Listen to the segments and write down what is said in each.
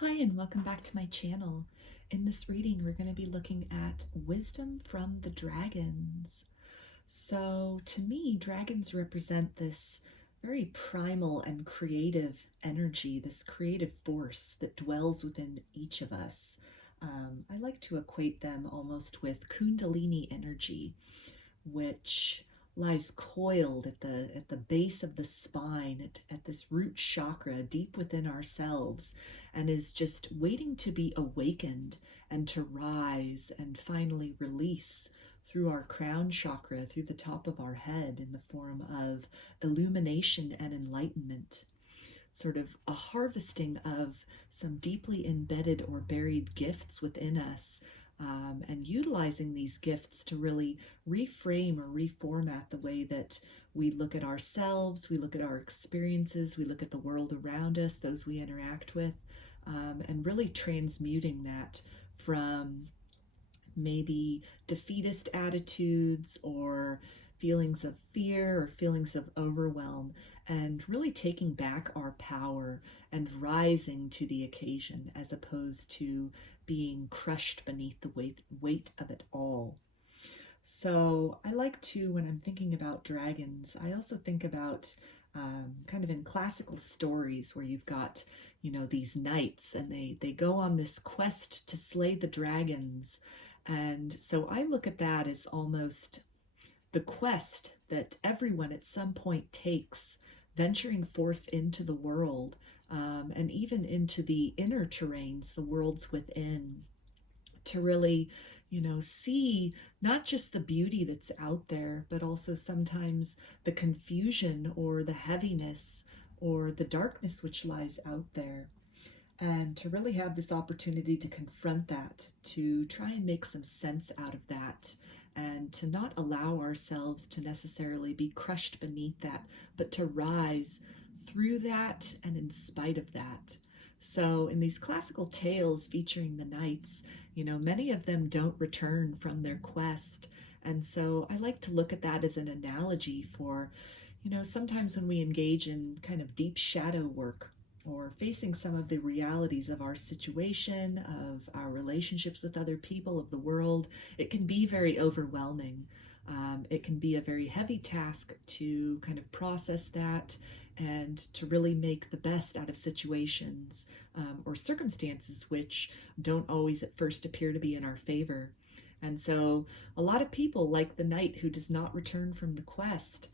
Hi, and welcome back to my channel. In this reading, we're going to be looking at wisdom from the dragons. So, to me, dragons represent this very primal and creative energy, this creative force that dwells within each of us. I like to equate them almost with kundalini energy, which lies coiled at the base of the spine, at this root chakra deep within ourselves, and is just waiting to be awakened and to rise and finally release through our crown chakra, through the top of our head, in the form of illumination and enlightenment, sort of a harvesting of some deeply embedded or buried gifts within us, and utilizing these gifts to really reframe or reformat the way that we look at ourselves, we look at our experiences, we look at the world around us, those we interact with, and really transmuting that from maybe defeatist attitudes or feelings of fear or feelings of overwhelm, and really taking back our power and rising to the occasion as opposed to being crushed beneath the weight of it all. So I like to, when I'm thinking about dragons, I also think about kind of in classical stories where you've got, these knights, and they go on this quest to slay the dragons. And so I look at that as almost the quest that everyone at some point takes, venturing forth into the world, and even into the inner terrains, the worlds within, to really, see not just the beauty that's out there, but also sometimes the confusion or the heaviness or the darkness which lies out there. And to really have this opportunity to confront that, to try and make some sense out of that, and to not allow ourselves to necessarily be crushed beneath that, but to rise through that and in spite of that. So, in these classical tales featuring the knights, many of them don't return from their quest. And so I like to look at that as an analogy for, sometimes when we engage in kind of deep shadow work, or facing some of the realities of our situation, of our relationships with other people, of the world, it can be very overwhelming. It can be a very heavy task to kind of process that and to really make the best out of situations, or circumstances which don't always at first appear to be in our favor. And so a lot of people, like the knight who does not return from the quest,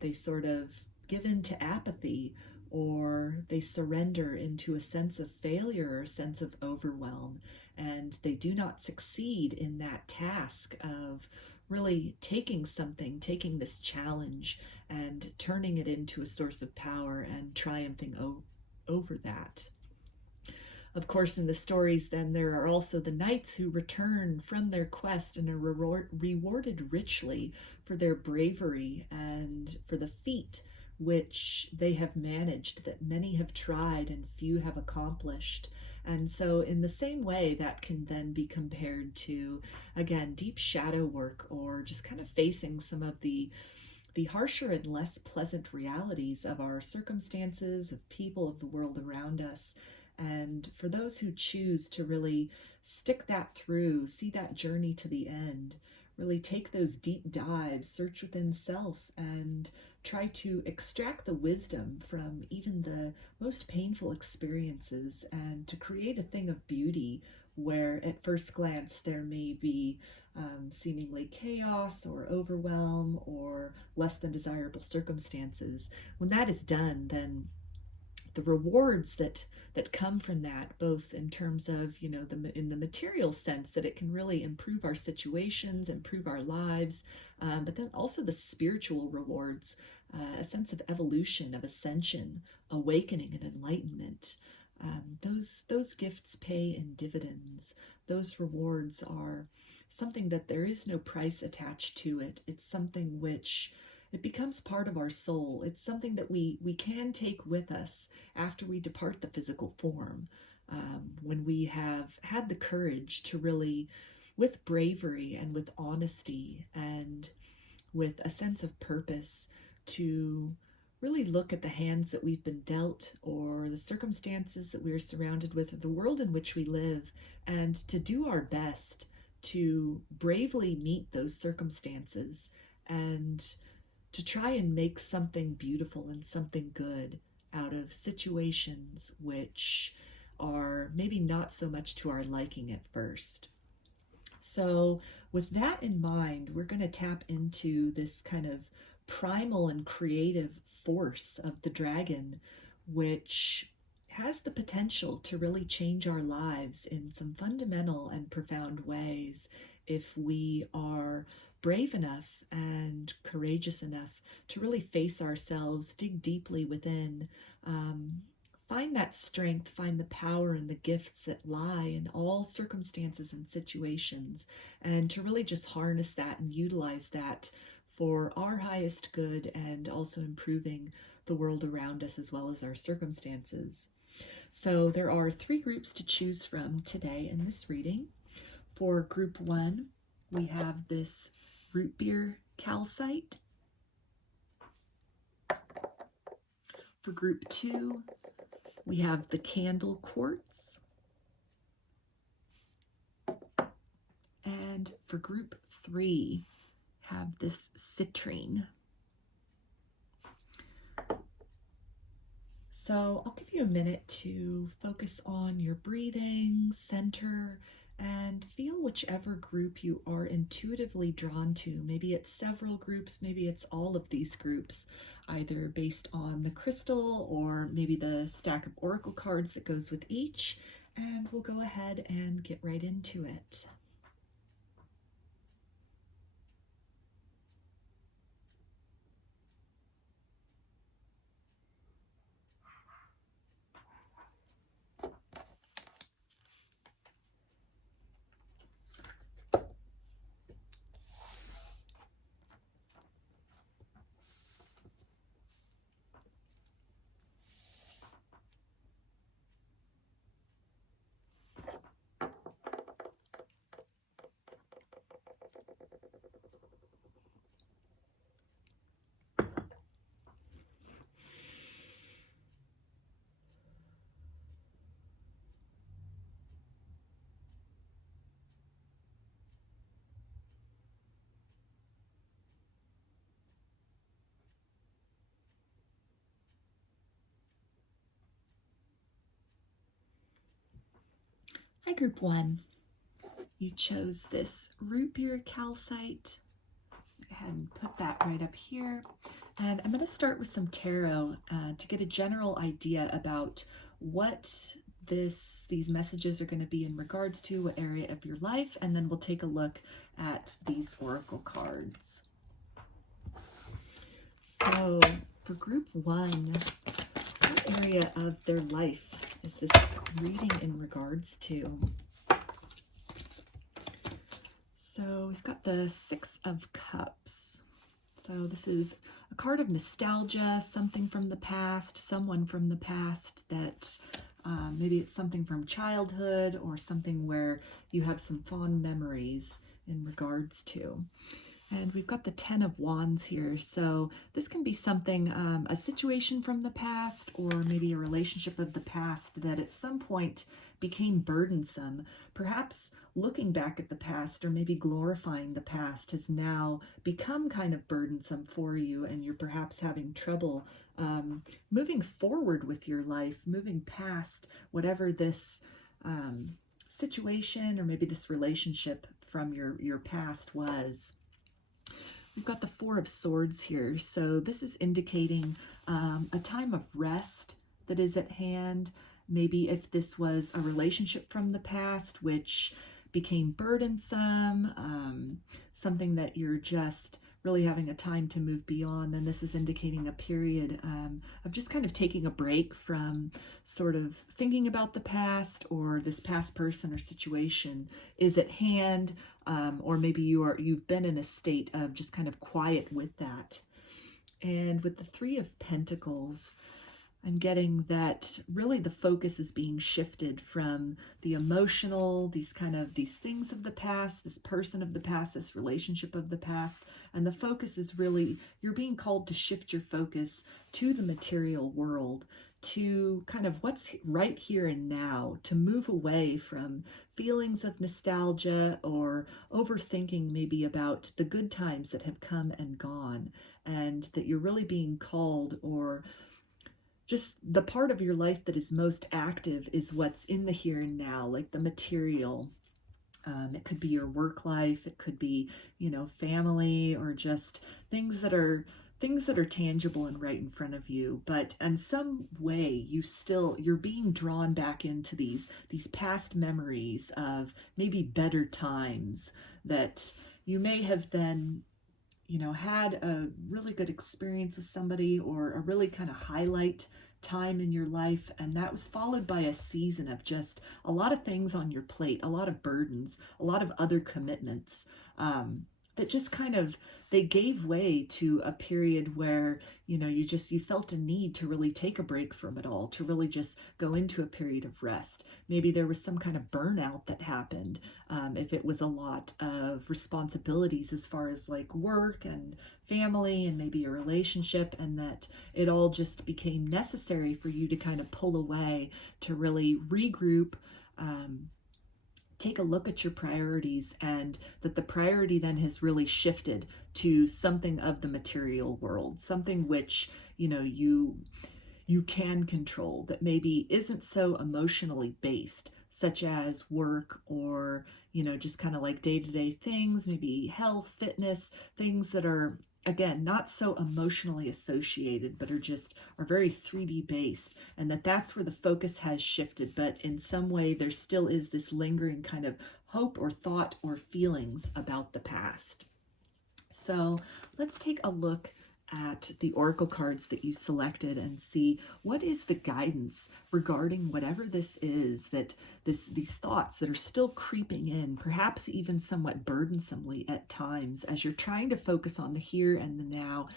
they sort of give in to apathy, or they surrender into a sense of failure or a sense of overwhelm, and they do not succeed in that task of really taking something, taking this challenge and turning it into a source of power and triumphing over that. Of course, in the stories, then, there are also the knights who return from their quest and are rewarded richly for their bravery and for the feat which they have managed, that many have tried and few have accomplished. And so, in the same way, that can then be compared to, again, deep shadow work, or just kind of facing some of the harsher and less pleasant realities of our circumstances, of people, of the world around us. And for those who choose to really stick that through, see that journey to the end, really take those deep dives, search within self, and try to extract the wisdom from even the most painful experiences, and to create a thing of beauty where at first glance there may be seemingly chaos or overwhelm or less than desirable circumstances. When that is done, then the rewards that come from that, both in terms of, in the material sense, that it can really improve our situations, improve our lives, but then also the spiritual rewards, a sense of evolution, of ascension, awakening, and enlightenment. Those gifts pay in dividends. Those rewards are something that there is no price attached to it. It's something which, it becomes part of our soul. It's something that we can take with us after we depart the physical form, when we have had the courage to really, with bravery and with honesty and with a sense of purpose, to really look at the hands that we've been dealt, or the circumstances that we're surrounded with, or the world in which we live, and to do our best to bravely meet those circumstances and to try and make something beautiful and something good out of situations which are maybe not so much to our liking at first. So, with that in mind, we're going to tap into this kind of primal and creative force of the dragon, which has the potential to really change our lives in some fundamental and profound ways if we are brave enough and courageous enough to really face ourselves, dig deeply within, find that strength, find the power and the gifts that lie in all circumstances and situations, and to really just harness that and utilize that for our highest good and also improving the world around us as well as our circumstances. So there are 3 groups to choose from today in this reading. For group 1, we have this Rootbeer Calcite. For group 2, we have the Candle Quartz. And for group 3, have this Citrine. So I'll give you a minute to focus on your breathing, center, and feel whichever group you are intuitively drawn to. Maybe it's several groups, maybe it's all of these groups, either based on the crystal or maybe the stack of oracle cards that goes with each. And we'll go ahead and get right into it. Hi, group 1. You chose this Rootbeer Calcite. Go ahead and put that right up here. And I'm going to start with some tarot to get a general idea about what these messages are going to be in regards to, what area of your life, and then we'll take a look at these oracle cards. So for group 1, what area of their life is this reading in regards to? So we've got the 6 of Cups. So this is a card of nostalgia, something from the past, someone from the past that maybe it's something from childhood or something where you have some fond memories in regards to. And we've got the 10 of Wands here. So this can be something, a situation from the past, or maybe a relationship of the past that at some point became burdensome. Perhaps looking back at the past or maybe glorifying the past has now become kind of burdensome for you, and you're perhaps having trouble moving forward with your life, moving past whatever this situation or maybe this relationship from your past was. We've got the 4 of Swords here. So this is indicating a time of rest that is at hand. Maybe if this was a relationship from the past which became burdensome, something that you're just really having a time to move beyond, then this is indicating a period of just kind of taking a break from sort of thinking about the past, or this past person or situation is at hand, or maybe you've been in a state of just kind of quiet with that. And with the 3 of Pentacles, I'm getting that really the focus is being shifted from the emotional, these things of the past, this person of the past, this relationship of the past. And the focus is really, you're being called to shift your focus to the material world, to kind of what's right here and now, to move away from feelings of nostalgia or overthinking maybe about the good times that have come and gone, and that you're really being called, or just the part of your life that is most active is what's in the here and now, like the material. It could be your work life, it could be, family, or just things that are tangible and right in front of you. But in some way, you're being drawn back into these past memories of maybe better times that you may have then had a really good experience with somebody, or a really kind of highlight time in your life, and that was followed by a season of just a lot of things on your plate, a lot of burdens, a lot of other commitments, that just they gave way to a period where you felt a need to really take a break from it all, to really just go into a period of rest. Maybe there was some kind of burnout that happened, if it was a lot of responsibilities as far as like work and family and maybe a relationship, and that it all just became necessary for you to kind of pull away to really regroup, take a look at your priorities, and that the priority then has really shifted to something of the material world, something which you can control, that maybe isn't so emotionally based, such as work, or just kind of like day-to-day things, maybe health, fitness, things that are, again, not so emotionally associated, but are very 3D based, and that's where the focus has shifted. But in some way, there still is this lingering kind of hope or thought or feelings about the past. So let's take a look at the oracle cards that you selected and see what is the guidance regarding whatever this is, that these thoughts that are still creeping in, perhaps even somewhat burdensomely at times, as you're trying to focus on the here and the now,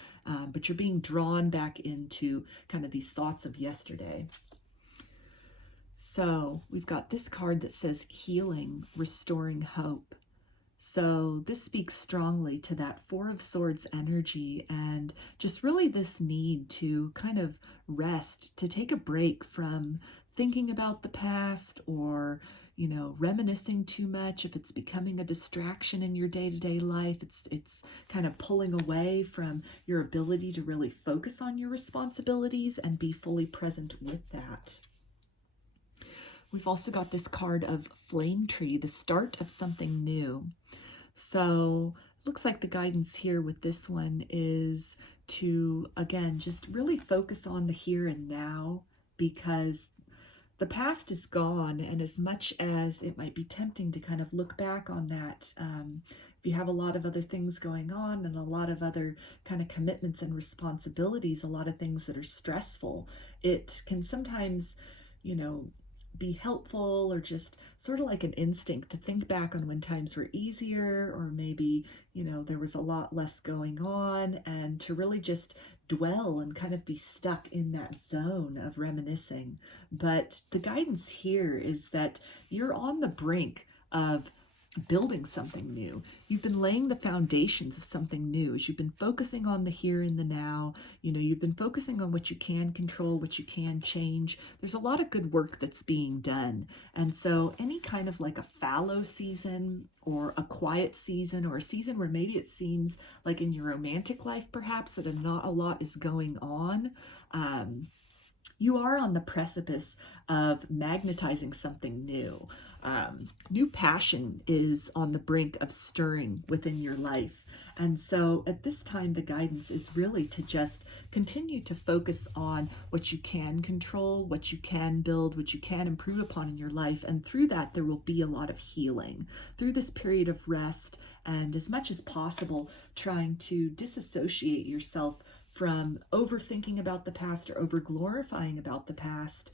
but you're being drawn back into kind of these thoughts of yesterday. So we've got this card that says healing, restoring hope. So this speaks strongly to that Four of Swords energy, and just really this need to kind of rest, to take a break from thinking about the past, or reminiscing too much. If it's becoming a distraction in your day-to-day life, it's kind of pulling away from your ability to really focus on your responsibilities and be fully present with that. We've also got this card of Flame Tree, the start of something new. So looks like the guidance here with this one is to, again, just really focus on the here and now, because the past is gone. And as much as it might be tempting to kind of look back on that, if you have a lot of other things going on and a lot of other kind of commitments and responsibilities, a lot of things that are stressful, it can sometimes, be helpful, or just sort of like an instinct to think back on when times were easier, or maybe there was a lot less going on, and to really just dwell and kind of be stuck in that zone of reminiscing. But the guidance here is that you're on the brink of building something new. You've been laying the foundations of something new as you've been focusing on the here and the now. You've been focusing on what you can control, what you can change. There's a lot of good work that's being done. And so any kind of like a fallow season, or a quiet season, or a season where maybe it seems like in your romantic life perhaps that not a lot is going on, you are on the precipice of magnetizing something new. New passion is on the brink of stirring within your life. And so at this time, the guidance is really to just continue to focus on what you can control, what you can build, what you can improve upon in your life. And through that, there will be a lot of healing through this period of rest, and as much as possible, trying to disassociate yourself from overthinking about the past or over glorifying about the past.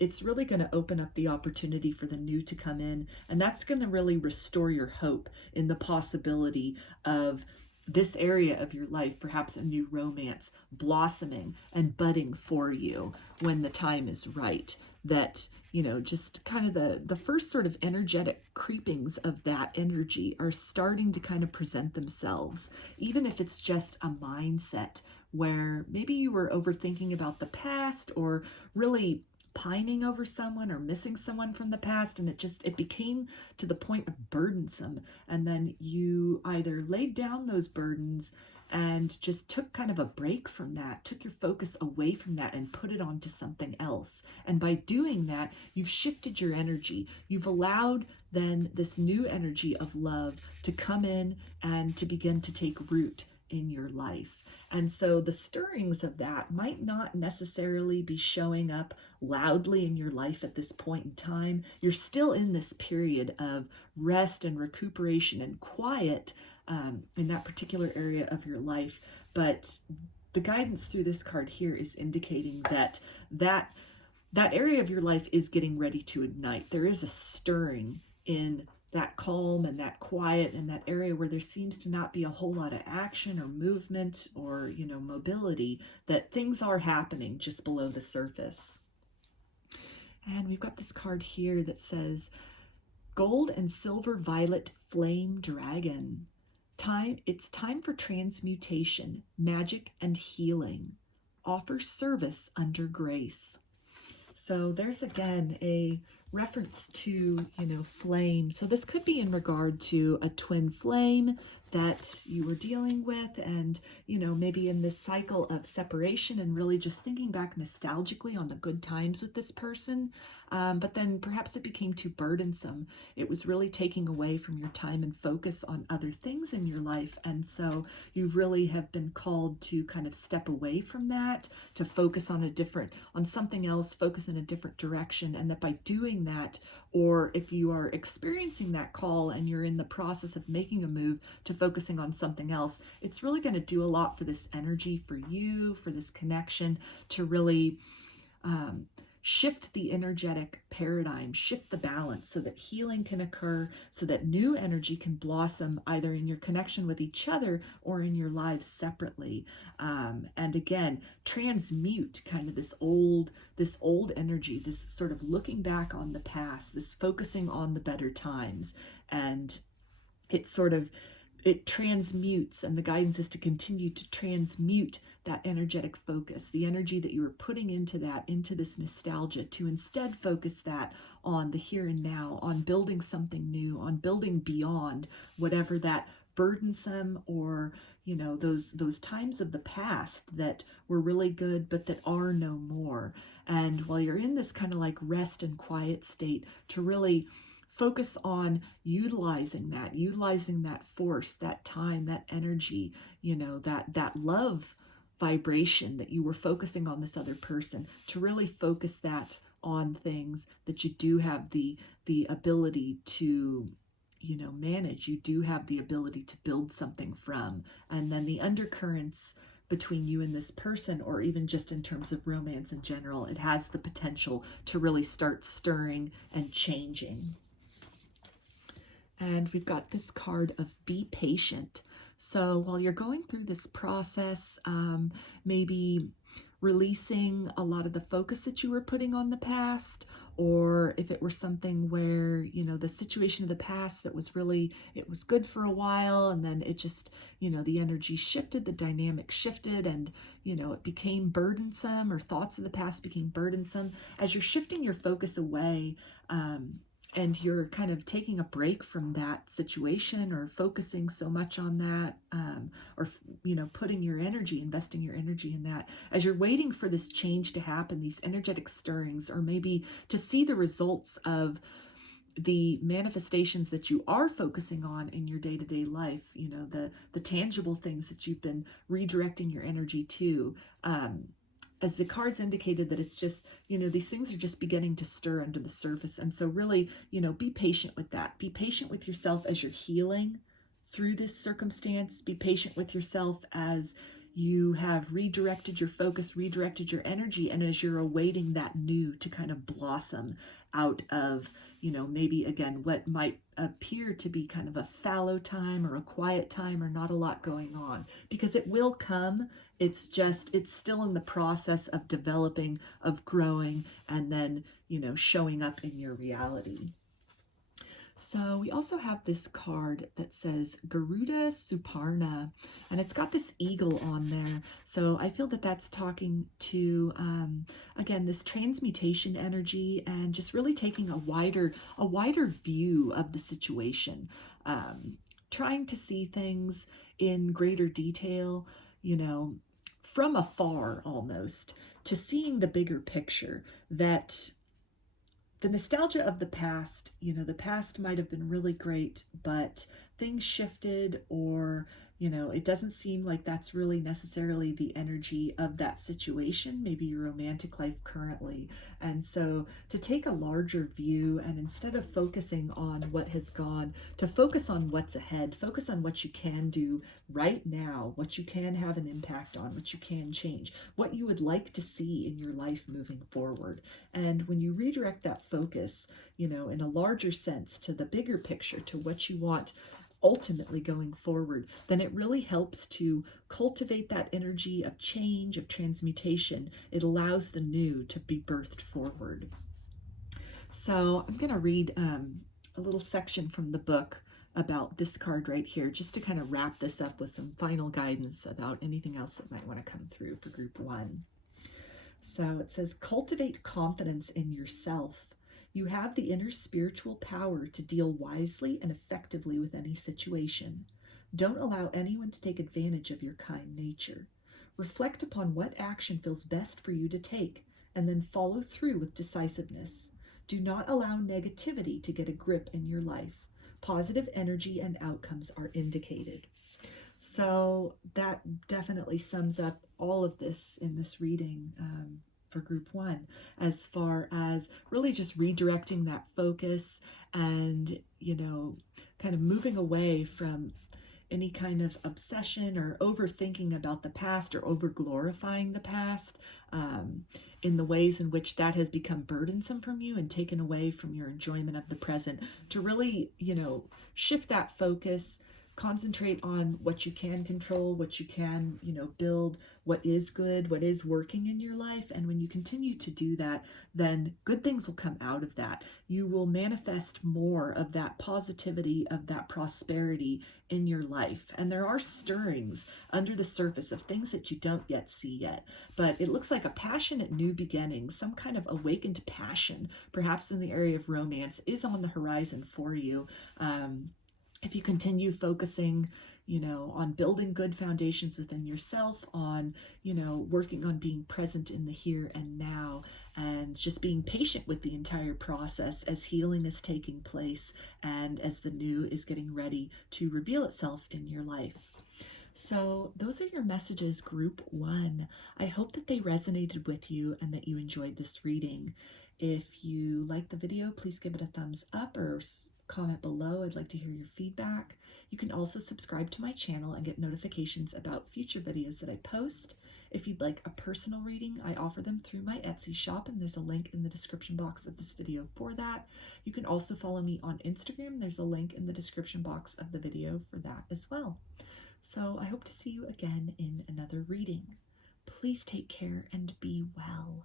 It's really going to open up the opportunity for the new to come in, and that's going to really restore your hope in the possibility of this area of your life, perhaps a new romance blossoming and budding for you when the time is right. That, you know, just kind of the first sort of energetic creepings of that energy are starting to kind of present themselves, even if it's just a mindset where maybe you were overthinking about the past, or really pining over someone or missing someone from the past, and it became to the point of burdensome, and then you either laid down those burdens and just took kind of a break from that, took your focus away from that and put it onto something else. And by doing that, you've shifted your energy. You've allowed then this new energy of love to come in and to begin to take root in your life. And so the stirrings of that might not necessarily be showing up loudly in your life at this point in time. You're still in this period of rest and recuperation and quiet in that particular area of your life. But the guidance through this card here is indicating that area of your life is getting ready to ignite. There is a stirring in that calm and that quiet and that area where there seems to not be a whole lot of action or movement or, you know, mobility, that things are happening just below the surface. And we've got this card here that says, Gold and Silver Violet Flame Dragon. It's time for transmutation, magic, and healing. Offer service under grace. So there's again a reference to, you know, flame. So this could be in regard to a twin flame that you were dealing with, and, you know, maybe in this cycle of separation and really just thinking back nostalgically on the good times with this person. But then perhaps it became too burdensome. It was really taking away from your time and focus on other things in your life. And so you really have been called to kind of step away from that, to focus on something else, focus in a different direction. And that by doing that, or if you are experiencing that call and you're in the process of making a move to focusing on something else, it's really going to do a lot for this energy, for you, for this connection, to really shift the energetic paradigm, shift the balance so that healing can occur, so that new energy can blossom either in your connection with each other or in your lives separately. And again, transmute kind of this old energy, this sort of looking back on the past, this focusing on the better times. And it transmutes, and the guidance is to continue to transmute that energetic focus, the energy that you were putting into this nostalgia, to instead focus that on the here and now, on building something new, on building beyond whatever that burdensome or, you know, those times of the past that were really good but that are no more. And while you're in this kind of like rest and quiet state, to really focus on utilizing that force, that time, that energy, you know, that love vibration that you were focusing on this other person, to really focus that on things that you do have the ability to, you know, manage. You do have the ability to build something from. And then the undercurrents between you and this person, or even just in terms of romance in general, it has the potential to really start stirring and changing. And we've got this card of Be Patient. So while you're going through this process, maybe releasing a lot of the focus that you were putting on the past, or if it were something where, you know, the situation of the past that was really, it was good for a while, and then it just, you know, the energy shifted, the dynamic shifted, and, you know, it became burdensome, or thoughts of the past became burdensome. As you're shifting your focus away, and you're kind of taking a break from that situation, or focusing so much on that, or, you know, putting your energy, investing your energy in that, as you're waiting for this change to happen, these energetic stirrings, or maybe to see the results of the manifestations that you are focusing on in your day-to-day life, you know, the tangible things that you've been redirecting your energy to, as the cards indicated, that it's just, you know, these things are just beginning to stir under the surface. And so really, you know, be patient with that. Be patient with yourself as you're healing through this circumstance. Be patient with yourself as you have redirected your focus, redirected your energy, and as you're awaiting that new to kind of blossom out of, you know, maybe again, what might appear to be kind of a fallow time or a quiet time or not a lot going on, because it will come. It's just, it's still in the process of developing, of growing, and then, you know, showing up in your reality. So we also have this card that says Garuda Suparna, and it's got this eagle on there. So I feel that that's talking to, again, this transmutation energy and just really taking a wider view of the situation, trying to see things in greater detail, you know, from afar almost, to seeing the bigger picture, that the nostalgia of the past, you know, the past might have been really great, but things shifted, or, you know, it doesn't seem like that's really necessarily the energy of that situation, maybe your romantic life currently. And so to take a larger view, and instead of focusing on what has gone, to focus on what's ahead, focus on what you can do right now, what you can have an impact on, what you can change, what you would like to see in your life moving forward. And when you redirect that focus, you know, in a larger sense to the bigger picture, to what you want ultimately going forward, then it really helps to cultivate that energy of change, of transmutation. It allows the new to be birthed forward. So I'm going to read a little section from the book about this card right here, just to kind of wrap this up with some final guidance about anything else that might want to come through for group 1. So it says, cultivate confidence in yourself. You have the inner spiritual power to deal wisely and effectively with any situation. Don't allow anyone to take advantage of your kind nature. Reflect upon what action feels best for you to take, and then follow through with decisiveness. Do not allow negativity to get a grip in your life. Positive energy and outcomes are indicated. So that definitely sums up all of this in this reading for group 1, as far as really just redirecting that focus and, you know, kind of moving away from any kind of obsession or overthinking about the past or over glorifying the past in the ways in which that has become burdensome from you and taken away from your enjoyment of the present, to really, you know, shift that focus, concentrate on what you can control, what you can, you know, build, what is good, what is working in your life. And when you continue to do that, then good things will come out of that. You will manifest more of that positivity, of that prosperity in your life. And there are stirrings under the surface of things that you don't yet see yet. But it looks like a passionate new beginning, some kind of awakened passion, perhaps in the area of romance, is on the horizon for you. If you continue focusing, you know, on building good foundations within yourself, on, you know, working on being present in the here and now, and just being patient with the entire process as healing is taking place and as the new is getting ready to reveal itself in your life. So those are your messages, group 1. I hope that they resonated with you and that you enjoyed this reading. If you like the video, please give it a thumbs up or comment below. I'd like to hear your feedback. You can also subscribe to my channel and get notifications about future videos that I post. If you'd like a personal reading, I offer them through my Etsy shop, and there's a link in the description box of this video for that. You can also follow me on Instagram. There's a link in the description box of the video for that as well. So I hope to see you again in another reading. Please take care and be well.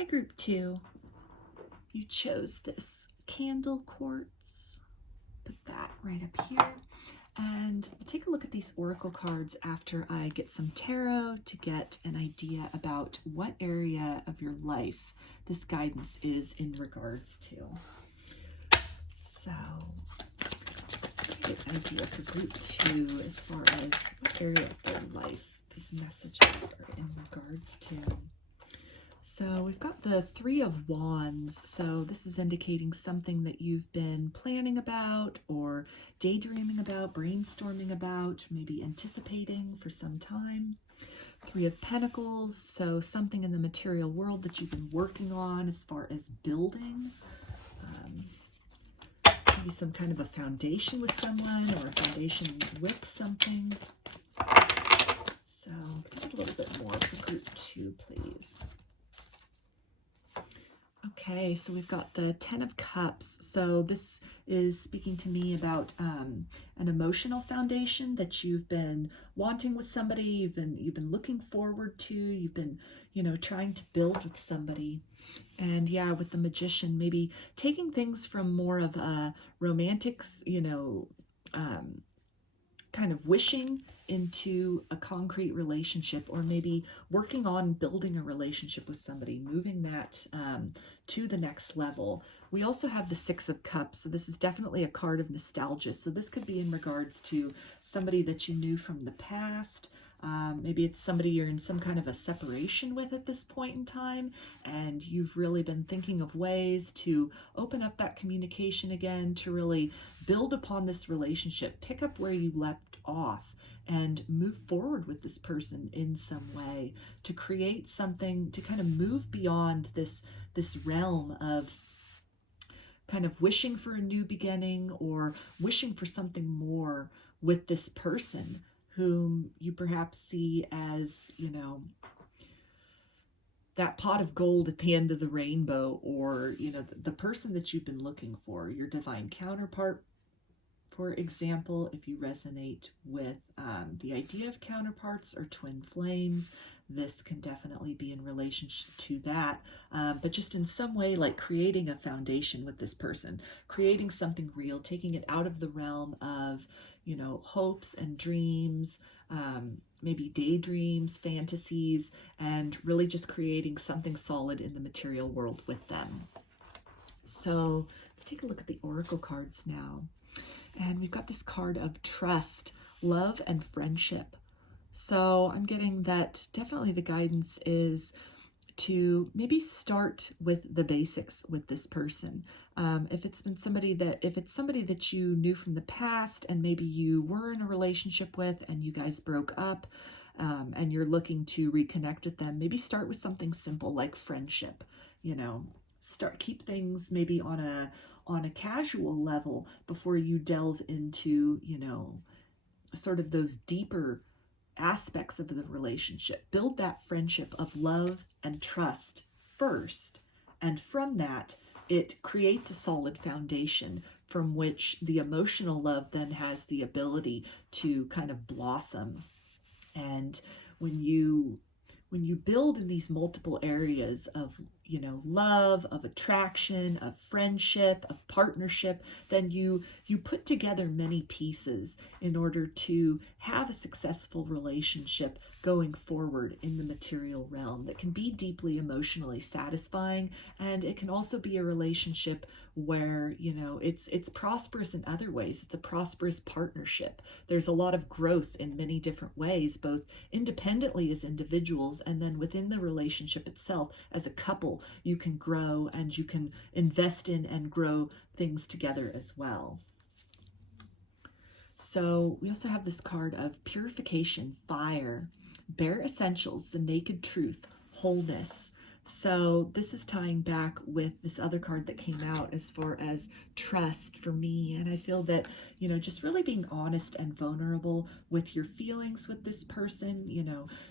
Hi, group 2. You chose this candle quartz. Put that right up here. And take a look at these oracle cards after I get some tarot to get an idea about what area of your life this guidance is in regards to. So, get an idea for group 2 as far as what area of their life these messages are in regards to. So we've got the 3 of Wands, so this is indicating something that you've been planning about or daydreaming about, brainstorming about, maybe anticipating for some time. 3 of Pentacles, so something in the material world that you've been working on as far as building. Maybe some kind of a foundation with someone or a foundation with something. So give it a little bit more for group 2, please. Okay, so we've got the 10 of Cups. So this is speaking to me about an emotional foundation that you've been wanting with somebody, you've been looking forward to, you've been, trying to build with somebody. And yeah, with the Magician, maybe taking things from more of a romantic, kind of wishing into a concrete relationship, or maybe working on building a relationship with somebody, moving that to the next level. We also have the 6 of Cups, so this is definitely a card of nostalgia. So this could be in regards to somebody that you knew from the past. Maybe it's somebody you're in some kind of a separation with at this point in time, and you've really been thinking of ways to open up that communication again, to really build upon this relationship, pick up where you left off, and move forward with this person in some way, to create something, to kind of move beyond this realm of kind of wishing for a new beginning or wishing for something more with this person whom you perhaps see as, that pot of gold at the end of the rainbow, or, the person that you've been looking for, your divine counterpart. For example, if you resonate with the idea of counterparts or twin flames, this can definitely be in relation to that. But just in some way, like creating a foundation with this person, creating something real, taking it out of the realm of, hopes and dreams, maybe daydreams, fantasies, and really just creating something solid in the material world with them. So let's take a look at the oracle cards now. And we've got this card of trust, love, and friendship. So I'm getting that definitely the guidance is to maybe start with the basics with this person. If it's somebody that you knew from the past, and maybe you were in a relationship with and you guys broke up, and you're looking to reconnect with them, maybe start with something simple like friendship. Keep things maybe on a casual level before you delve into, sort of those deeper aspects of the relationship. Build that friendship of love and trust first. And from that, it creates a solid foundation from which the emotional love then has the ability to kind of blossom. And when you build in these multiple areas of, love, of attraction, of friendship, of partnership, then you put together many pieces in order to have a successful relationship going forward in the material realm that can be deeply emotionally satisfying. And it can also be a relationship where, it's prosperous in other ways. It's a prosperous partnership. There's a lot of growth in many different ways, both independently as individuals, and then within the relationship itself as a couple. You can grow and you can invest in and grow things together as well. So we also have this card of purification, fire, bare essentials, the naked truth, wholeness. So this is tying back with this other card that came out as far as trust for me. And I feel that, just really being honest and vulnerable with your feelings with this person,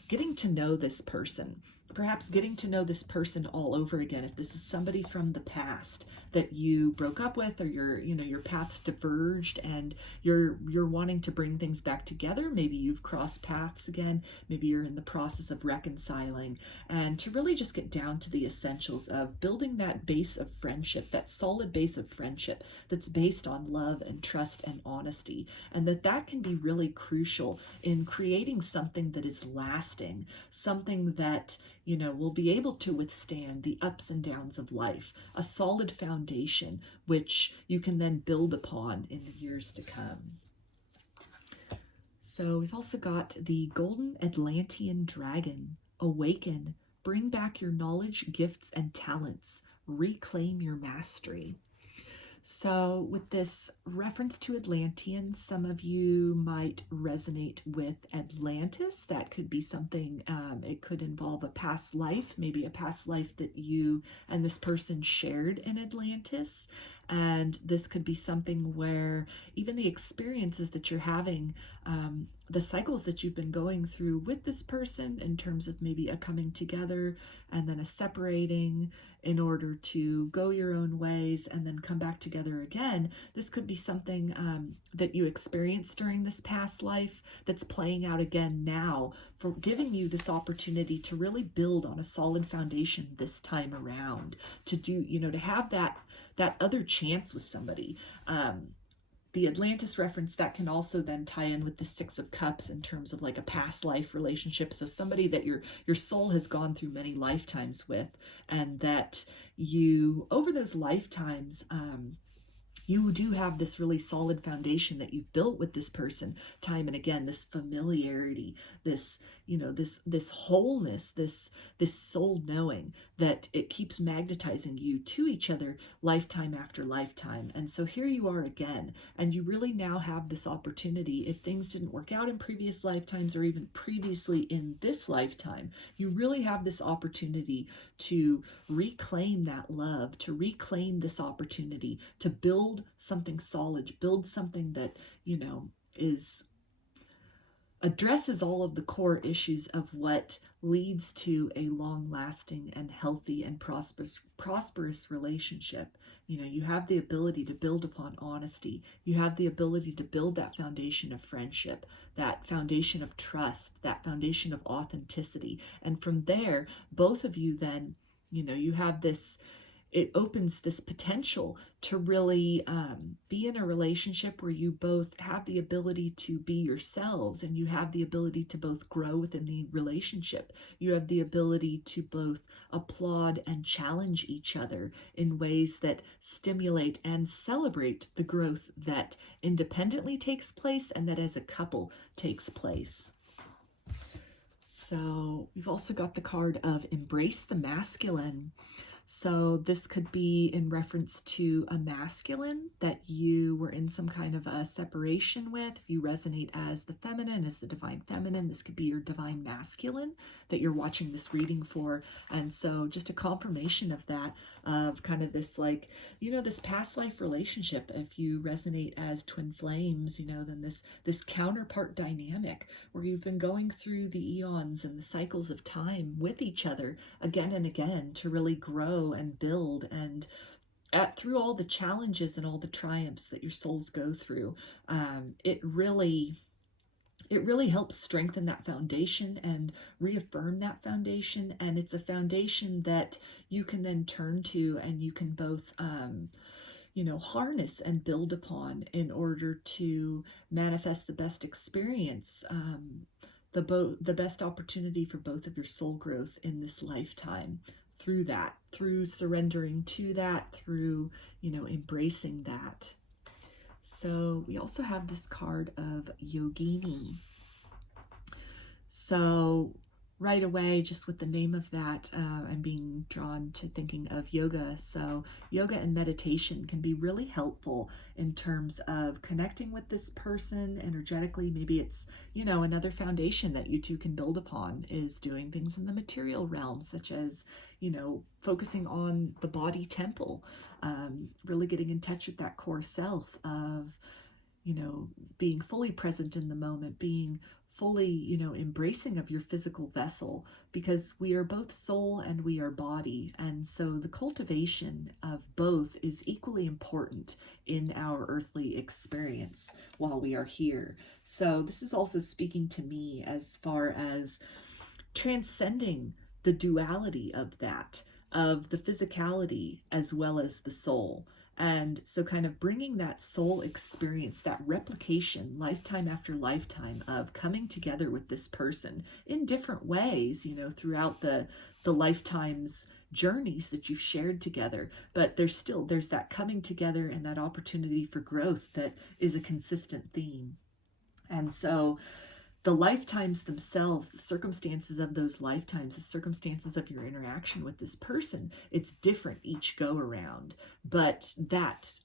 getting to know this person. perhaps getting to know this person all over again. If this is somebody from the past that you broke up with, or your paths diverged and you're wanting to bring things back together, maybe you've crossed paths again, maybe you're in the process of reconciling, and to really just get down to the essentials of building that base of friendship, that solid base of friendship that's based on love and trust and honesty, and that can be really crucial in creating something that is lasting, something that will be able to withstand the ups and downs of life, a solid foundation which you can then build upon in the years to come. So we've also got the Golden Atlantean Dragon. Awaken, bring back your knowledge, gifts, and talents. Reclaim your mastery. So with this reference to Atlanteans, some of you might resonate with Atlantis. That could be something, it could involve a past life, maybe a past life that you and this person shared in Atlantis. And this could be something where even the experiences that you're having, the cycles that you've been going through with this person in terms of maybe a coming together and then a separating in order to go your own ways and then come back together again. This could be something that you experienced during this past life that's playing out again now, for giving you this opportunity to really build on a solid foundation this time around, to do, to have that other chance with somebody. The Atlantis reference, that can also then tie in with the Six of Cups in terms of like a past life relationship. So somebody that your soul has gone through many lifetimes with, and that you, over those lifetimes, you do have this really solid foundation that you've built with this person time and again, this familiarity, this, this wholeness, this soul knowing that it keeps magnetizing you to each other lifetime after lifetime. And so here you are again, and you really now have this opportunity. If things didn't work out in previous lifetimes, or even previously in this lifetime, you really have this opportunity to reclaim that love, to reclaim this opportunity to build something solid, build something that, is addresses all of the core issues of what leads to a long-lasting and healthy and prosperous relationship. You have the ability to build upon honesty. You have the ability to build that foundation of friendship, that foundation of trust, that foundation of authenticity. And from there, both of you then, you have this, it opens this potential to really be in a relationship where you both have the ability to be yourselves, and you have the ability to both grow within the relationship. You have the ability to both applaud and challenge each other in ways that stimulate and celebrate the growth that independently takes place and that as a couple takes place. So we've also got the card of Embrace the Masculine. So this could be in reference to a masculine that you were in some kind of a separation with. If you resonate as the feminine, as the divine feminine, this could be your divine masculine that you're watching this reading for. And so just a confirmation of that, of kind of this, like, this past life relationship. If you resonate as twin flames, then this counterpart dynamic where you've been going through the eons and the cycles of time with each other again and again to really grow and build, and through all the challenges and all the triumphs that your souls go through, it really helps strengthen that foundation and reaffirm that foundation. And it's a foundation that you can then turn to, and you can both harness and build upon in order to manifest the best experience, the best opportunity for both of your soul growth in this lifetime. Through surrendering to that, through, embracing that. So we also have this card of Yogini. So right away, just with the name of that, I'm being drawn to thinking of yoga. So yoga and meditation can be really helpful in terms of connecting with this person energetically. Maybe it's, another foundation that you two can build upon is doing things in the material realm, such as, focusing on the body temple, really getting in touch with that core self of, being fully present in the moment, being fully, embracing of your physical vessel, because we are both soul and we are body. And so the cultivation of both is equally important in our earthly experience while we are here. So this is also speaking to me as far as transcending the duality of that, of the physicality as well as the soul. And so, kind of bringing that soul experience, that replication, lifetime after lifetime, of coming together with this person in different ways, throughout the lifetimes journeys that you've shared together. But there's that coming together and that opportunity for growth that is a consistent theme. And so, the lifetimes themselves, the circumstances of those lifetimes, the circumstances of your interaction with this person, it's different each go around. But that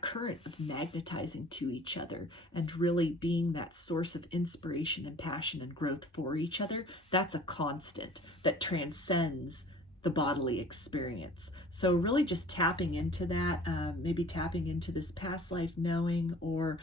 current of magnetizing to each other and really being that source of inspiration and passion and growth for each other, that's a constant that transcends the bodily experience. So really just tapping into that, maybe tapping into this past life knowing, or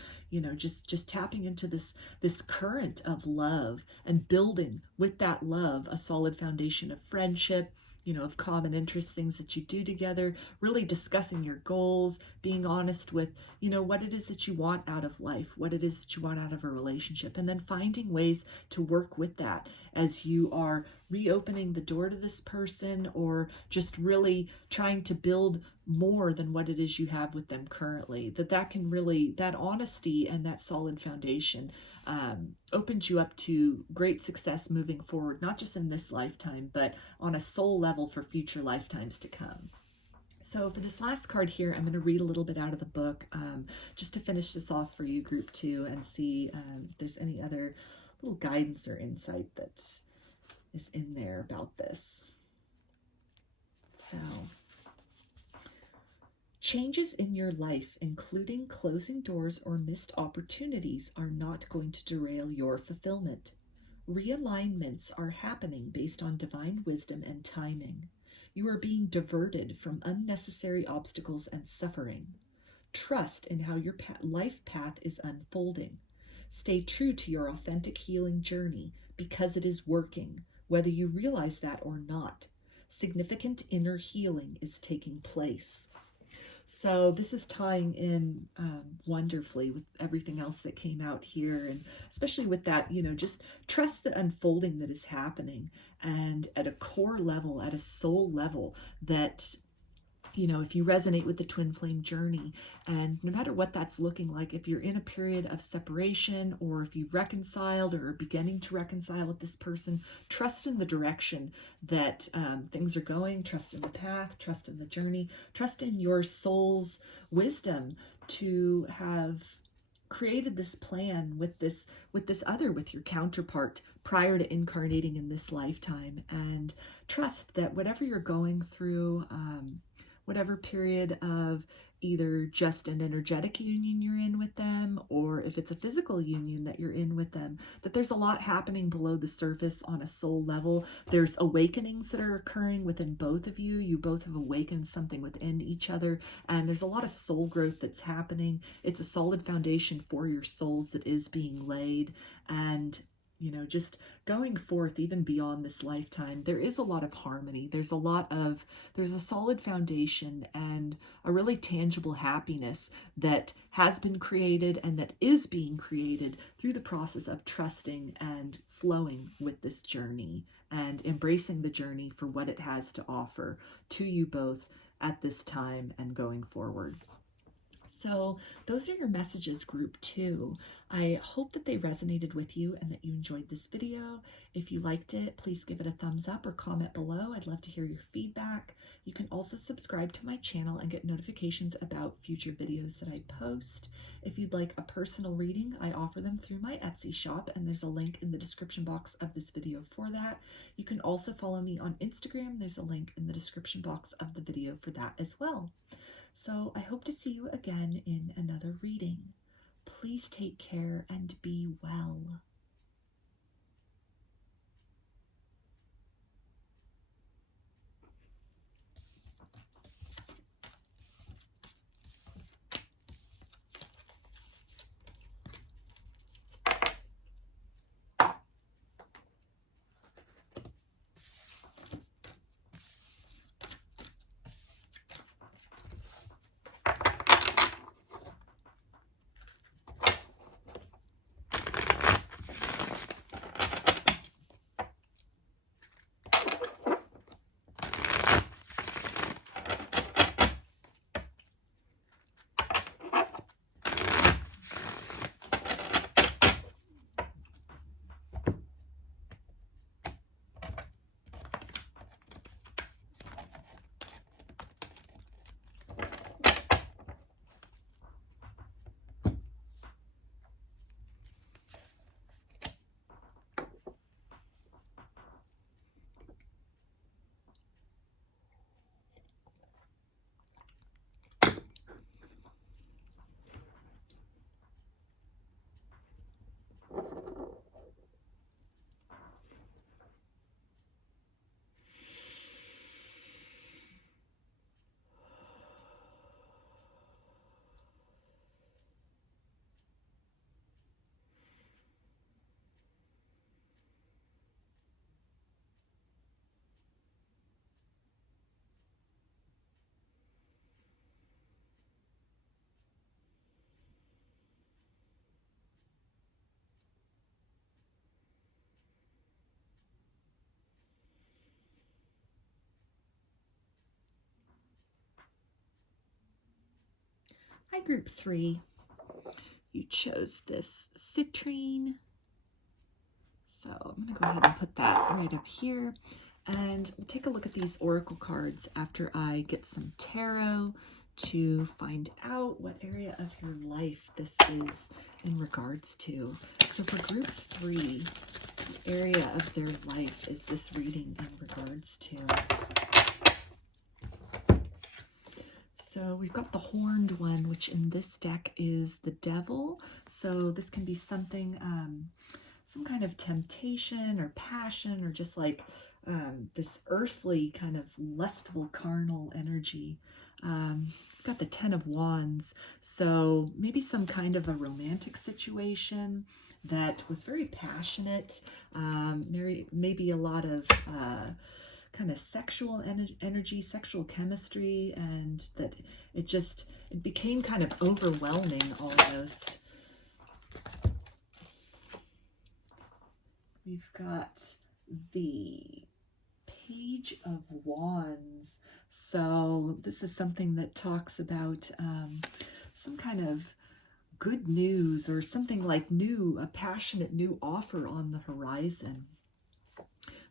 just tapping into this current of love and building with that love a solid foundation of friendship, of common interests, things that you do together, really discussing your goals, being honest with, what it is that you want out of life, what it is that you want out of a relationship, and then finding ways to work with that as you are reopening the door to this person, or just really trying to build more than what it is you have with them currently. That can really, that honesty and that solid foundation opens you up to great success moving forward, not just in this lifetime, but on a soul level for future lifetimes to come. So for this last card here, I'm going to read a little bit out of the book, just to finish this off for you, group 2, and see if there's any other little guidance or insight that is in there about this. So, changes in your life, including closing doors or missed opportunities, are not going to derail your fulfillment. Realignments are happening based on divine wisdom and timing. You are being diverted from unnecessary obstacles and suffering. Trust in how your life path is unfolding. Stay true to your authentic healing journey because it is working, whether you realize that or not. Significant inner healing is taking place. So this is tying in wonderfully with everything else that came out here, and especially with that, just trust the unfolding that is happening, and at a core level, at a soul level, that if you resonate with the twin flame journey, and no matter what that's looking like, if you're in a period of separation, or if you've reconciled or are beginning to reconcile with this person, trust in the direction that things are going, trust in the path, trust in the journey, trust in your soul's wisdom to have created this plan with this other, with your counterpart, prior to incarnating in this lifetime. And trust that whatever you're going through, whatever period of either just an energetic union you're in with them, or if it's a physical union that you're in with them, that there's a lot happening below the surface on a soul level. There's awakenings that are occurring within both of you. You both have awakened something within each other, and there's a lot of soul growth that's happening. It's a solid foundation for your souls that is being laid. And just going forth, even beyond this lifetime, there is a lot of harmony. There's a solid foundation and a really tangible happiness that has been created and that is being created through the process of trusting and flowing with this journey and embracing the journey for what it has to offer to you both at this time and going forward. So those are your messages, group 2. I hope that they resonated with you and that you enjoyed this video. If you liked it, please give it a thumbs up or comment below. I'd love to hear your feedback. You can also subscribe to my channel and get notifications about future videos that I post. If you'd like a personal reading, I offer them through my Etsy shop, and there's a link in the description box of this video for that. You can also follow me on Instagram. There's a link in the description box of the video for that as well. So I hope to see you again in another reading. Please take care and be well. Hi, group 3. You chose this citrine. So I'm going to go ahead and put that right up here. And we'll take a look at these oracle cards after I get some tarot to find out what area of your life this is in regards to. So for group 3, the area of their life is this reading in regards to. So we've got the horned one, which in this deck is the devil. So this can be something, some kind of temptation or passion, or just like this earthly kind of lustful carnal energy. We've got the 10 of Wands. So maybe some kind of a romantic situation that was very passionate, maybe a lot of kind of sexual energy, sexual chemistry, and that it became kind of overwhelming almost. We've got the Page of Wands. So this is something that talks about some kind of good news or something like a passionate new offer on the horizon.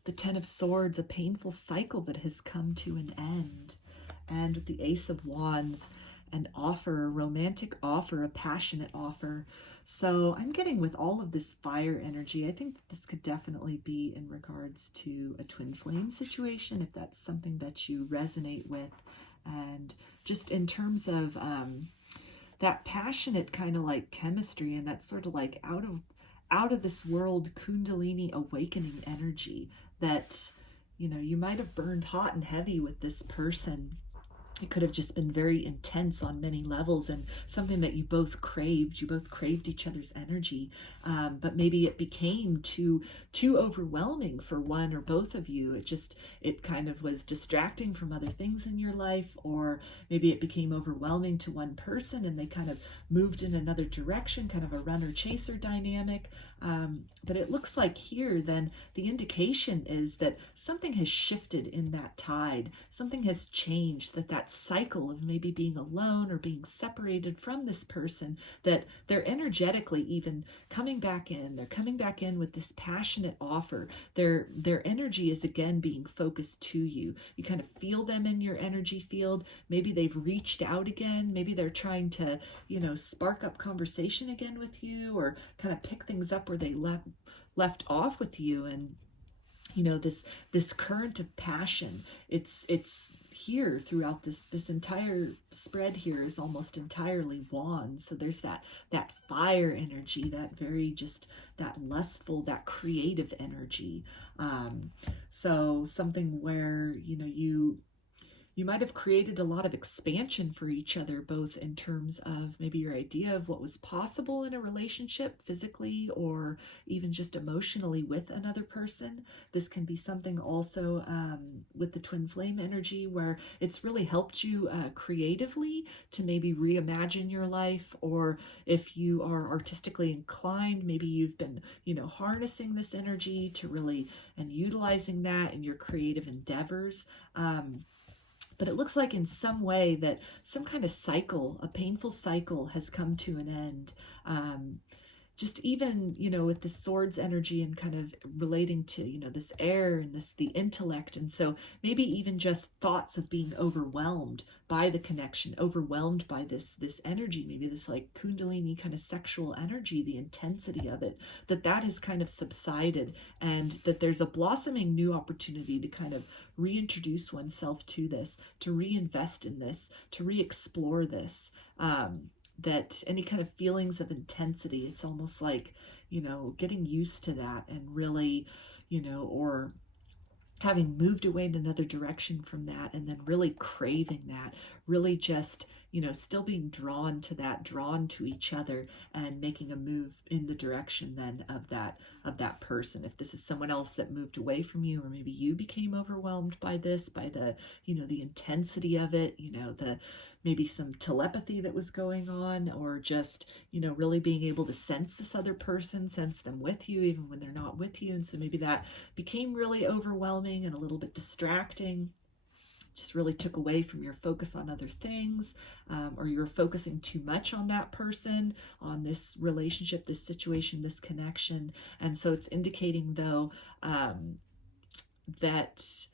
The 10 of Swords, a painful cycle that has come to an end. And with the Ace of Wands, an offer, a romantic offer, a passionate offer. So I'm getting with all of this fire energy, I think this could definitely be in regards to a twin flame situation, if that's something that you resonate with. And just in terms of that passionate kind of like chemistry and that sort of like out of this world kundalini awakening energy that, you know, you might have burned hot and heavy with this person. It could have just been very intense on many levels and something that you both craved. You both craved each other's energy, but maybe it became too overwhelming for one or both of you. It kind of was distracting from other things in your life, or maybe it became overwhelming to one person and they kind of moved in another direction, kind of a runner-chaser dynamic. But it looks like here then the indication is that something has shifted in that tide. Something has changed, that cycle of maybe being alone or being separated from this person, that they're energetically even coming back in. They're coming back in with this passionate offer. Their energy is again being focused to you. You kind of feel them in your energy field. Maybe they've reached out again. Maybe they're trying to, you know, spark up conversation again with you, or kind of pick things up where they left off with you. And you know, this current of passion, it's here throughout this entire spread here is almost entirely wands. So there's that fire energy, that very just that lustful, that creative energy. So something where, you know, you might have created a lot of expansion for each other, both in terms of maybe your idea of what was possible in a relationship physically or even just emotionally with another person. This can be something also with the twin flame energy where it's really helped you creatively to maybe reimagine your life, or if you are artistically inclined, maybe you've been, you know, harnessing this energy to really and utilizing that in your creative endeavors. But it looks like in some way that some kind of cycle, a painful cycle, has come to an end. Just even, you know, with the swords energy and kind of relating to, you know, this air and the intellect. And so maybe even just thoughts of being overwhelmed by the connection, overwhelmed by this energy, maybe this like kundalini kind of sexual energy, the intensity of it, that has kind of subsided, and that there's a blossoming new opportunity to kind of reintroduce oneself to this, to reinvest in this, to re-explore this. That any kind of feelings of intensity, it's almost like, you know, getting used to that and really, you know, or having moved away in another direction from that and then really craving that, really just, you know, still being drawn to that, drawn to each other, and making a move in the direction then of that person. If this is someone else that moved away from you, or maybe you became overwhelmed by this, by the, you know, the intensity of it, you know, maybe some telepathy that was going on, or just, you know, really being able to sense this other person, sense them with you even when they're not with you. And so maybe that became really overwhelming and a little bit distracting. just really took away from your focus on other things, or you're focusing too much on that person, on this relationship, this situation, this connection. And so it's indicating, though, that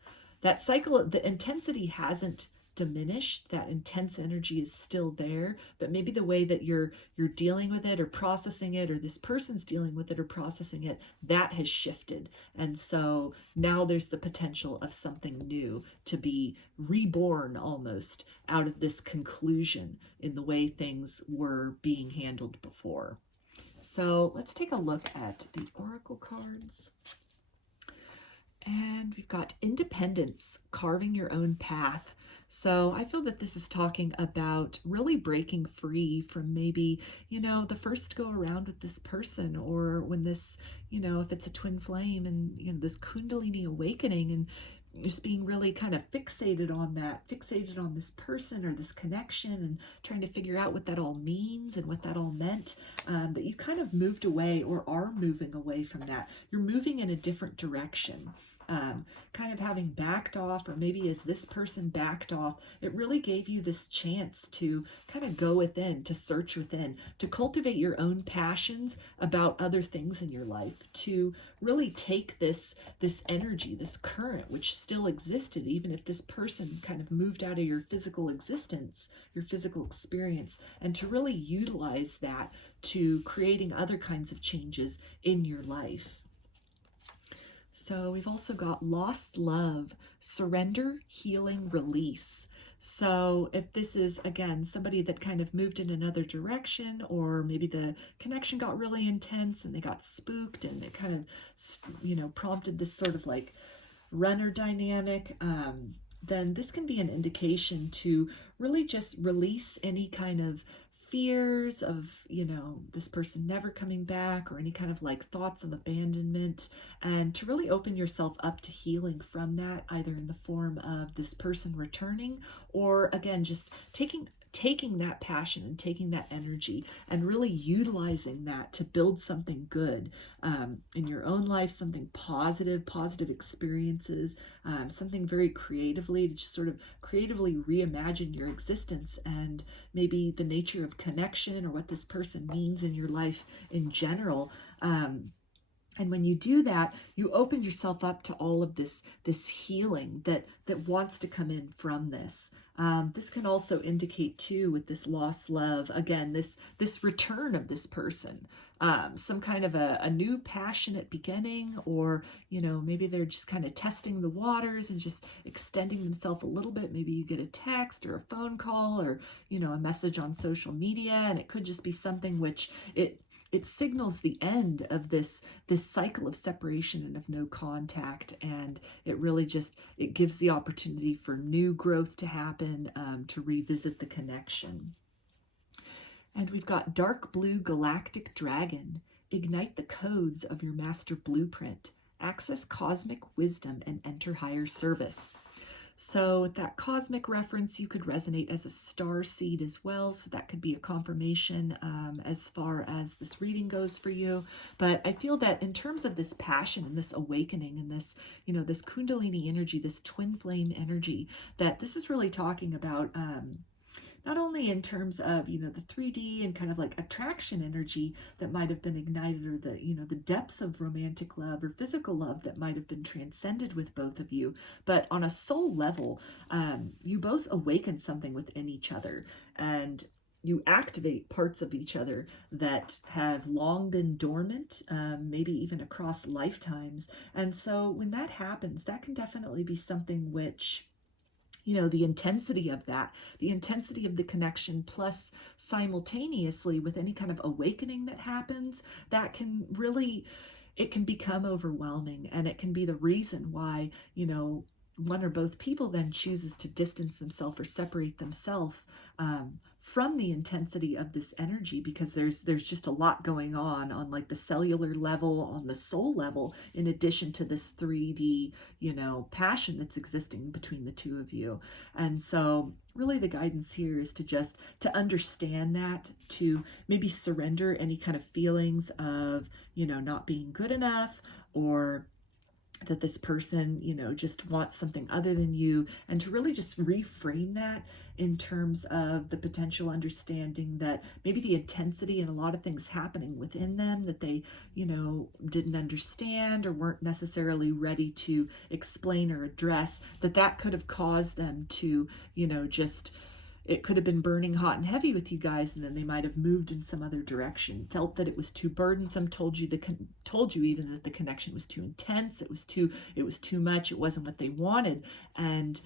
that cycle, the intensity hasn't diminished. That intense energy is still there, but maybe the way that you're dealing with it or processing it, or this person's dealing with it or processing it, that has shifted. And so now there's the potential of something new to be reborn almost out of this conclusion in the way things were being handled before. So let's take a look at the oracle cards. And we've got independence, carving your own path. So I feel that this is talking about really breaking free from maybe, the first go around with this person, or when this, if it's a twin flame and, this kundalini awakening, and just being really kind of fixated on this person or this connection, and trying to figure out what that all means and what that all meant, that you kind of moved away or are moving away from that. You're moving in a different direction. Kind of having backed off, or maybe as this person backed off, it really gave you this chance to kind of go within, to search within, to cultivate your own passions about other things in your life, to really take this energy, this current, which still existed, even if this person kind of moved out of your physical existence, your physical experience, and to really utilize that to creating other kinds of changes in your life. So we've also got lost love, surrender, healing, release. So if this is, again, somebody that kind of moved in another direction, or maybe the connection got really intense and they got spooked, and it kind of, prompted this sort of like runner dynamic, then this can be an indication to really just release any kind of fears of, this person never coming back, or any kind of like thoughts of abandonment, and to really open yourself up to healing from that, either in the form of this person returning, or again, just taking that passion and taking that energy and really utilizing that to build something good in your own life, something positive experiences, something very creatively, to just sort of creatively reimagine your existence and maybe the nature of connection, or what this person means in your life in general. And when you do that, you open yourself up to all of this healing that wants to come in from this. This can also indicate too, with this lost love, again, this return of this person, some kind of a new passionate beginning, or, maybe they're just kind of testing the waters and just extending themselves a little bit. Maybe you get a text or a phone call, or, a message on social media, and it could just be something which it signals the end of this cycle of separation and of no contact, and it really just, it gives the opportunity for new growth to happen, to revisit the connection. And we've got dark blue galactic dragon, ignite the codes of your master blueprint, access cosmic wisdom, and enter higher service. So with that cosmic reference, you could resonate as a star seed as well. So that could be a confirmation as far as this reading goes for you. But I feel that in terms of this passion and this awakening and this, this kundalini energy, this twin flame energy, that this is really talking about not only in terms of, the 3D and kind of like attraction energy that might have been ignited, or the, the depths of romantic love or physical love that might have been transcended with both of you, but on a soul level, you both awaken something within each other, and you activate parts of each other that have long been dormant, maybe even across lifetimes. And so when that happens, that can definitely be something which, the intensity of that, the intensity of the connection, plus simultaneously with any kind of awakening that happens, that can really, it can become overwhelming, and it can be the reason why, one or both people then chooses to distance themselves or separate themselves from the intensity of this energy, because there's just a lot going on like the cellular level, on the soul level, in addition to this 3D, passion that's existing between the two of you. And so really the guidance here is to understand that, to maybe surrender any kind of feelings of, not being good enough, or that this person, you know, just wants something other than you, and to really just reframe that in terms of the potential understanding that maybe the intensity and a lot of things happening within them that they, you know, didn't understand or weren't necessarily ready to explain or address, that could have caused them to, you know, just, it could have been burning hot and heavy with you guys, and then they might have moved in some other direction, felt that it was too burdensome, told you even that the connection was too intense, it was too much, it wasn't what they wanted. And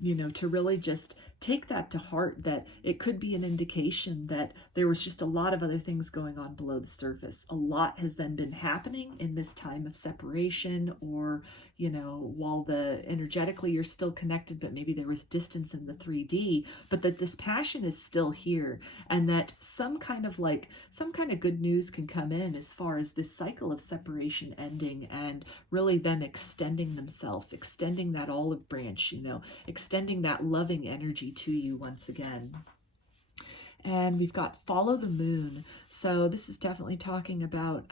you know, to really just take that to heart, that it could be an indication that there was just a lot of other things going on below the surface. A lot has then been happening in this time of separation, or, you know, while energetically you're still connected, but maybe there was distance in the 3D, but that this passion is still here, and that some kind of good news can come in as far as this cycle of separation ending, and really them extending themselves, extending that olive branch, you know, extending that loving energy to you once again. And we've got follow the moon. So this is definitely talking about,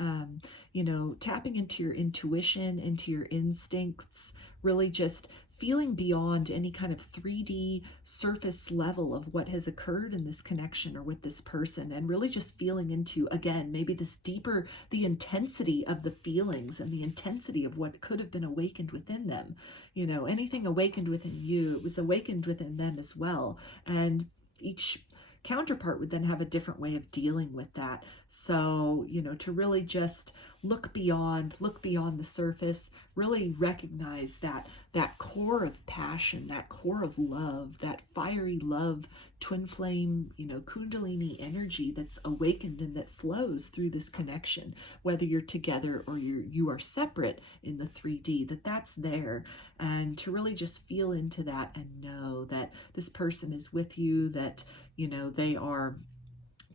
you know, tapping into your intuition, into your instincts, really just feeling beyond any kind of 3D surface level of what has occurred in this connection or with this person, and really just feeling into, again, maybe this deeper, the intensity of the feelings and the intensity of what could have been awakened within them. You know, anything awakened within you, it was awakened within them as well. And each counterpart would then have a different way of dealing with that. So, you know, to really just look beyond the surface, really recognize that core of passion, that core of love, that fiery love, twin flame, you know, kundalini energy that's awakened and that flows through this connection, whether you're together or you are separate in the 3D, that's there. And to really just feel into that and know that this person is with you, that, you know, they are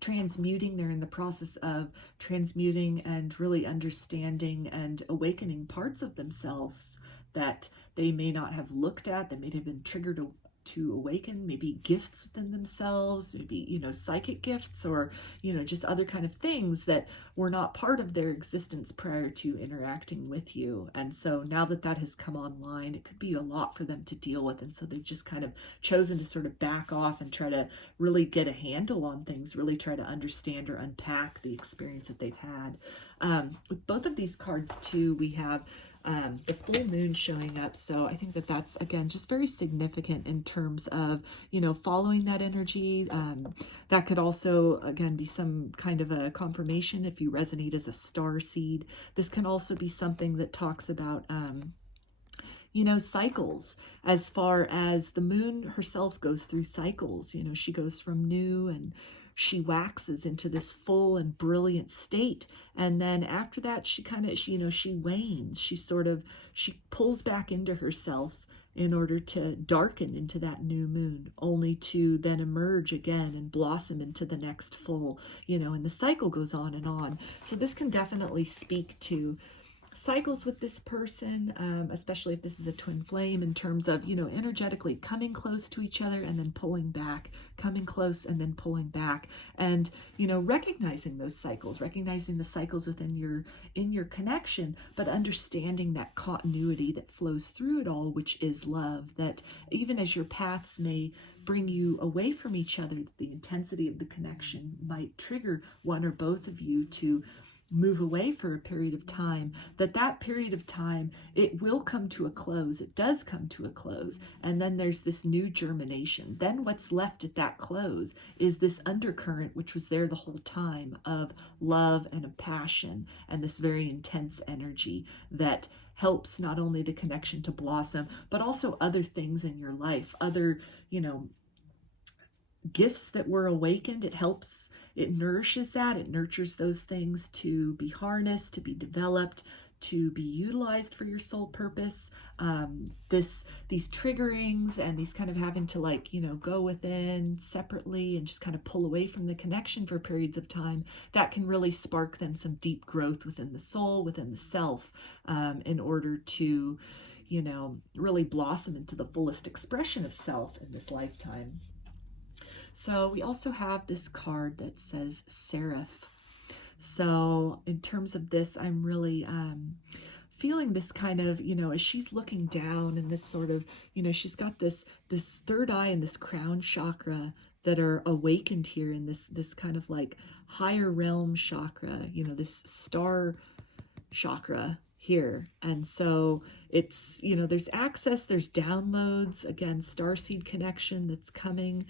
transmuting, they're in the process of transmuting and really understanding and awakening parts of themselves that they may not have looked at, that may have been triggered to awaken, maybe gifts within themselves, maybe, you know, psychic gifts, or, you know, just other kind of things that were not part of their existence prior to interacting with you. And so now that has come online, it could be a lot for them to deal with. And so they've just kind of chosen to sort of back off and try to really get a handle on things, really try to understand or unpack the experience that they've had. With both of these cards too, we have the full moon showing up. So I think that's, again, just very significant in terms of, you know, following that energy. That could also, again, be some kind of a confirmation if you resonate as a star seed. This can also be something that talks about, you know, cycles, as far as the moon herself goes through cycles. You know, she goes from new and she waxes into this full and brilliant state, and then after that she wanes, she pulls back into herself in order to darken into that new moon, only to then emerge again and blossom into the next full, you know, and the cycle goes on and on. So this can definitely speak to cycles with this person, especially if this is a twin flame, in terms of, you know, energetically coming close to each other and then pulling back, coming close and then pulling back, and, you know, recognizing those cycles, recognizing the cycles within your connection, but understanding that continuity that flows through it all, which is love. That even as your paths may bring you away from each other, the intensity of the connection might trigger one or both of you to move away for a period of time, that period of time, it will come to a close. It does come to a close. And then there's this new germination. Then what's left at that close is this undercurrent, which was there the whole time, of love and of passion and this very intense energy that helps not only the connection to blossom, but also other things in your life, other, you know, gifts that were awakened. It helps, it nourishes that, it nurtures those things to be harnessed, to be developed, to be utilized for your soul purpose. These triggerings and these kind of having to, like, you know, go within separately and just kind of pull away from the connection for periods of time, that can really spark then some deep growth within the soul, within the self, in order to, you know, really blossom into the fullest expression of self in this lifetime. So we also have this card that says Seraph. So in terms of this, I'm really feeling this kind of, as she's looking down and this sort of, she's got this third eye and this crown chakra that are awakened here in this kind of like higher realm chakra, this star chakra here. And so it's, there's access, there's downloads, again, starseed connection that's coming,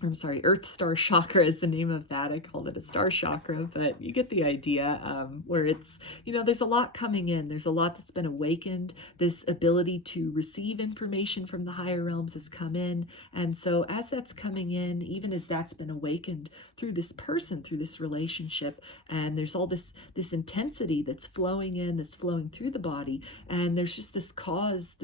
I'm sorry, Earth Star Chakra is the name of that. I called it a star chakra, but you get the idea, where it's, there's a lot coming in. There's a lot that's been awakened. This ability to receive information from the higher realms has come in. And so as that's coming in, even as that's been awakened through this person, through this relationship, and there's all this intensity that's flowing in, that's flowing through the body, and there's just this cause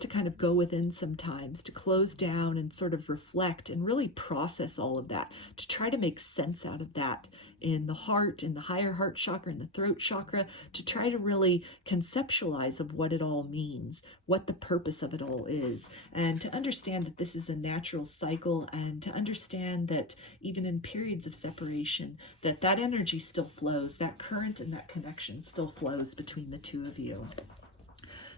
to kind of go within sometimes, to close down and sort of reflect and really process all of that, to try to make sense out of that in the heart, in the higher heart chakra, in the throat chakra, to try to really conceptualize of what it all means, what the purpose of it all is, and to understand that this is a natural cycle, and to understand that even in periods of separation, that energy still flows, that current and that connection still flows between the two of you.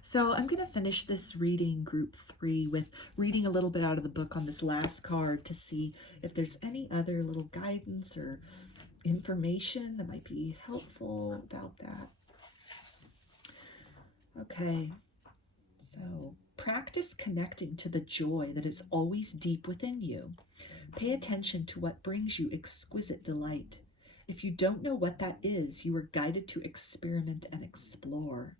So I'm going to finish this reading, group 3, with reading a little bit out of the book on this last card to see if there's any other little guidance or information that might be helpful about that. Okay, so practice connecting to the joy that is always deep within you. Pay attention to what brings you exquisite delight. If you don't know what that is, you are guided to experiment and explore.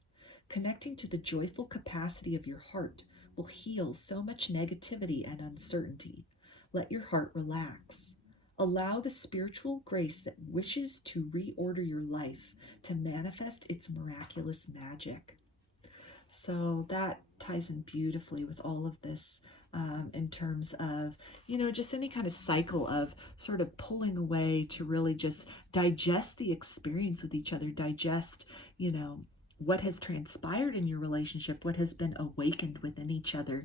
Connecting to the joyful capacity of your heart will heal so much negativity and uncertainty. Let your heart relax. Allow the spiritual grace that wishes to reorder your life to manifest its miraculous magic. So that ties in beautifully with all of this, in terms of, just any kind of cycle of sort of pulling away to really just digest the experience with each other, digest, what has transpired in your relationship, what has been awakened within each other,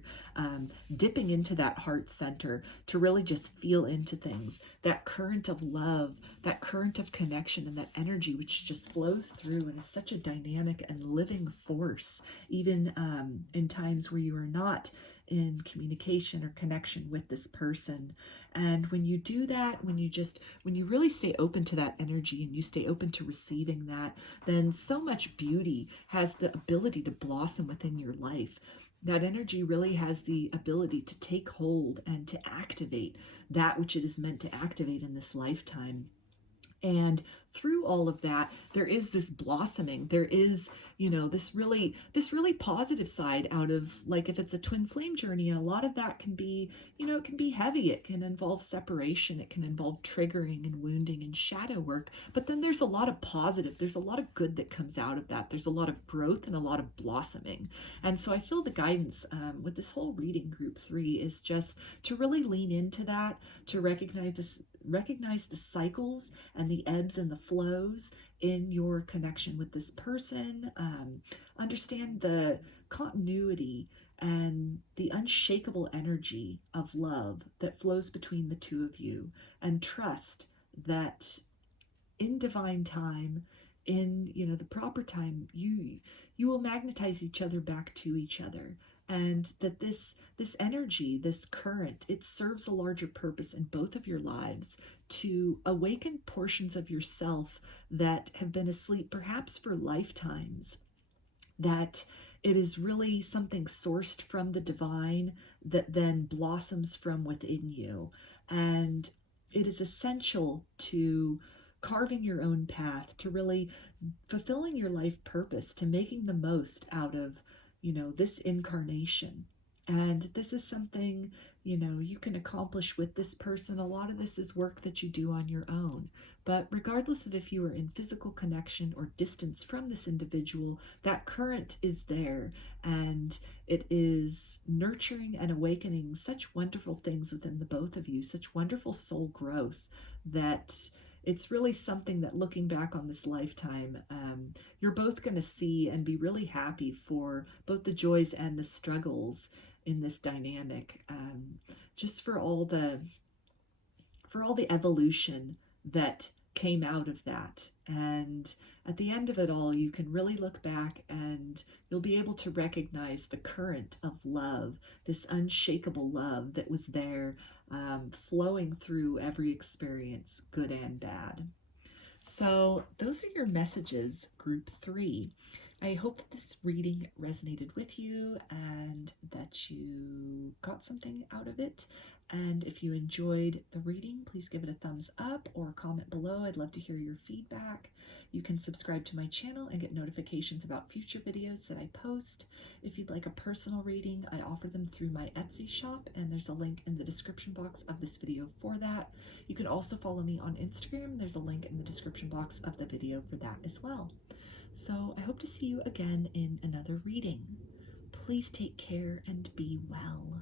dipping into that heart center to really just feel into things, that current of love, that current of connection, and that energy which just flows through and is such a dynamic and living force, even in times where you are not in communication or connection with this person. And when you do that, when you really stay open to that energy and you stay open to receiving that, then so much beauty has the ability to blossom within your life. That energy really has the ability to take hold and to activate that which it is meant to activate in this lifetime. And through all of that, there is this blossoming. There is, this really positive side out of, like, if it's a twin flame journey, and a lot of that can be, it can be heavy. It can involve separation. It can involve triggering and wounding and shadow work. But then there's a lot of positive. There's a lot of good that comes out of that. There's a lot of growth and a lot of blossoming. And so I feel the guidance with this whole reading, group 3, is just to really lean into that, to recognize the cycles and the ebbs and the flows in your connection with this person. Understand the continuity and the unshakable energy of love that flows between the two of you, and trust that in divine time, in the proper time, you will magnetize each other back to each other, and that this energy, this current, it serves a larger purpose in both of your lives, to awaken portions of yourself that have been asleep perhaps for lifetimes, that it is really something sourced from the divine that then blossoms from within you. And it is essential to carving your own path, to really fulfilling your life purpose, to making the most out of, this incarnation. And this is something, you can accomplish with this person. A lot of this is work that you do on your own. But regardless of if you are in physical connection or distance from this individual, that current is there, and it is nurturing and awakening such wonderful things within the both of you, such wonderful soul growth, that it's really something that, looking back on this lifetime, you're both going to see and be really happy for both the joys and the struggles in this dynamic, just for all the evolution that came out of that. And at the end of it all, you can really look back and you'll be able to recognize the current of love, this unshakable love that was there, flowing through every experience, good and bad. So those are your messages, group 3. I hope that this reading resonated with you and that you got something out of it. And if you enjoyed the reading, please give it a thumbs up or comment below. I'd love to hear your feedback. You can subscribe to my channel and get notifications about future videos that I post. If you'd like a personal reading, I offer them through my Etsy shop, and there's a link in the description box of this video for that. You can also follow me on Instagram. There's a link in the description box of the video for that as well. So I hope to see you again in another reading. Please take care and be well.